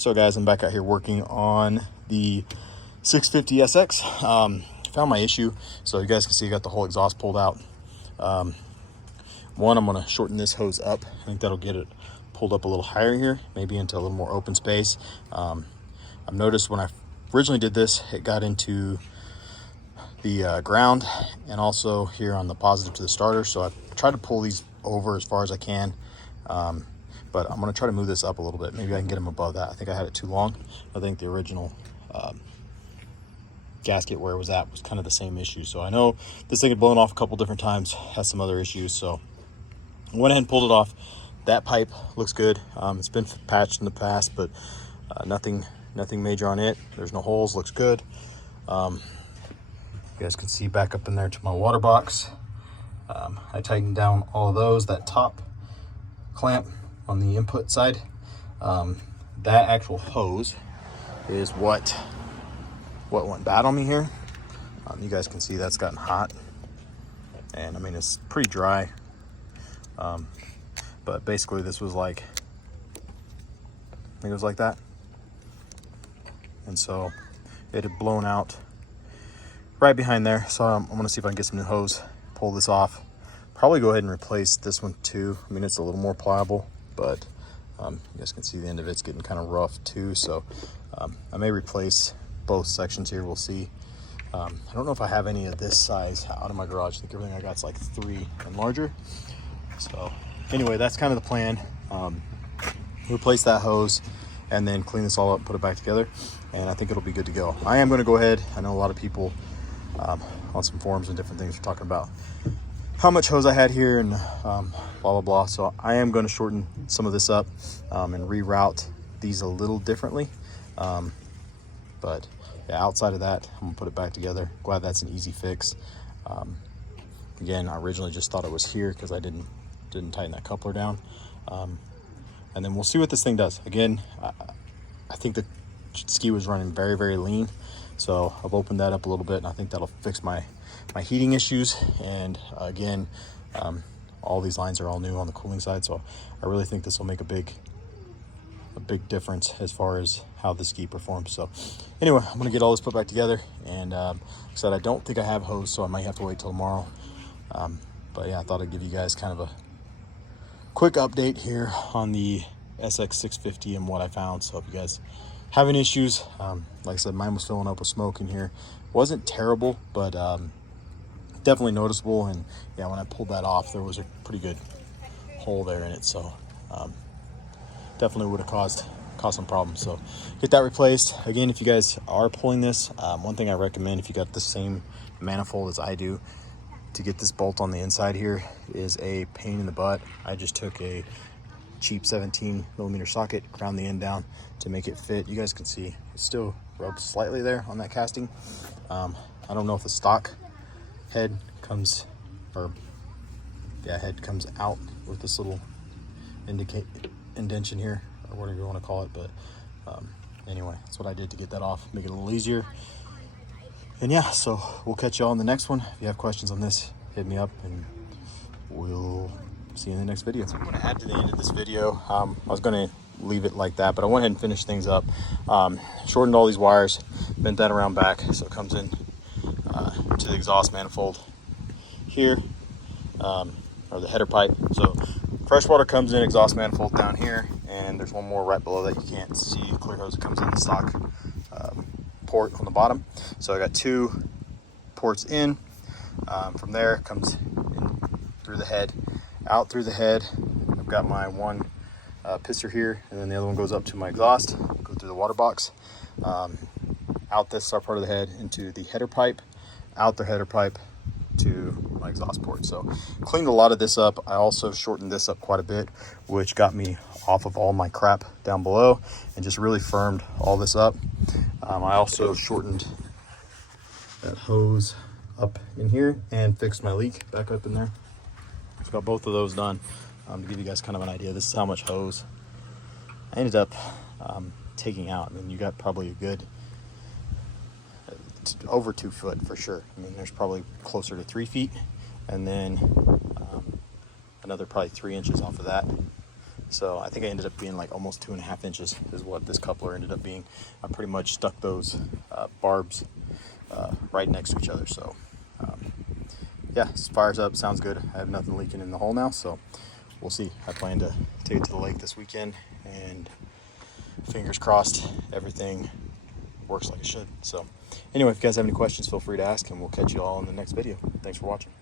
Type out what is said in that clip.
So guys, I'm back out here working on the 650 SX. Found my issue. So you guys can see I got the whole exhaust pulled out. One, I'm gonna shorten this hose up. I think that'll get it pulled up a little higher here, maybe into a little more open space. I've noticed when I originally did this, it got into the ground and also here on the positive to the starter. So I tried to pull these over as far as I can. But I'm going to try to move this up a little bit. Maybe I can get them above that. I think I had it too long. I think the original gasket where it was at was kind of the same issue. So I know this thing had blown off a couple different times, has some other issues. So I went ahead and pulled it off. That pipe looks good. It's been patched in the past, but nothing major on it. There's no holes, looks good. You guys can see back up in there to my water box. I tightened down all of those, that top clamp on the input side. That actual hose is what went bad on me here. You guys can see that's gotten hot, and I mean it's pretty dry, but basically this was like, I think it was like that, and so it had blown out right behind there. So I'm gonna see if I can get some new hose, pull this off, probably go ahead and replace this one too. I mean, it's a little more pliable, but you guys can see the end of it's getting kind of rough too. So I may replace both sections here. We'll see. I don't know if I have any of this size out of my garage. I think everything I got is like 3 and larger. So anyway, that's kind of the plan. Replace that hose and then clean this all up, put it back together, and I think it'll be good to go. I am going to go ahead. I know a lot of people on some forums and different things are talking about how much hose I had here and blah blah blah. So I am going to shorten some of this up and reroute these a little differently, but yeah, outside of that, I'm gonna put it back together. Glad that's an easy fix. Again, I originally just thought it was here because I didn't tighten that coupler down, and then we'll see what this thing does. Again, I think the Jetski was running very lean, so I've opened that up a little bit, and I think that'll fix my heating issues. And again, all these lines are all new on the cooling side, so I really think this will make a big difference as far as how the ski performs. So anyway, I'm gonna get all this put back together, and like I said, I don't think I have hose, so I might have to wait till tomorrow. But yeah, I thought I'd give you guys kind of a quick update here on the SX 650 and what I found. So if you guys have any issues, like I said, mine was filling up with smoke in here. Wasn't terrible, but definitely noticeable. And yeah, when I pulled that off, there was a pretty good hole there in it, so definitely would have caused some problems. So get that replaced. Again, if you guys are pulling this, one thing I recommend, if you got the same manifold as I do, to get this bolt on the inside here is a pain in the butt. I just took a cheap 17mm socket, ground the end down to make it fit. You guys can see it still rubs slightly there on that casting. I don't know if the stock head comes, or yeah, head comes out with this little indentation here, or whatever you want to call it, but anyway, that's what I did to get that off, make it a little easier. And yeah, so we'll catch y'all in the next one. If you have questions on this, hit me up, and we'll see you in the next video. So I'm going to add to the end of this video. I was going to leave it like that, but I went ahead and finished things up. Shortened all these wires, bent that around back so it comes in to the exhaust manifold here, or the header pipe. So fresh water comes in exhaust manifold down here, and there's one more right below that you can't see. Clear hose that comes in the stock port on the bottom. So I got 2 ports in. From there it comes in through the head, out through the head. I've got my one piston here, and then the other one goes up to my exhaust, go through the water box, out this part of the head into the header pipe, out the header pipe to my exhaust port. So cleaned a lot of this up. I also shortened this up quite a bit, which got me off of all my crap down below and just really firmed all this up. I also shortened that hose up in here and fixed my leak back up in there. I've got both of those done. To give you guys kind of an idea, this is how much hose I ended up taking out. I mean, you got probably a good over 2 foot for sure. I mean, there's probably closer to 3 feet, and then another probably 3 inches off of that So I think I ended up being like almost 2.5 inches is what this coupler ended up being. I pretty much stuck those barbs right next to each other. So yeah, fires up, sounds good. I have nothing leaking in the hole now, so we'll see. I plan to take it to the lake this weekend, and fingers crossed everything works like it should. So anyway, if you guys have any questions, feel free to ask, and we'll catch you all in the next video. Thanks for watching.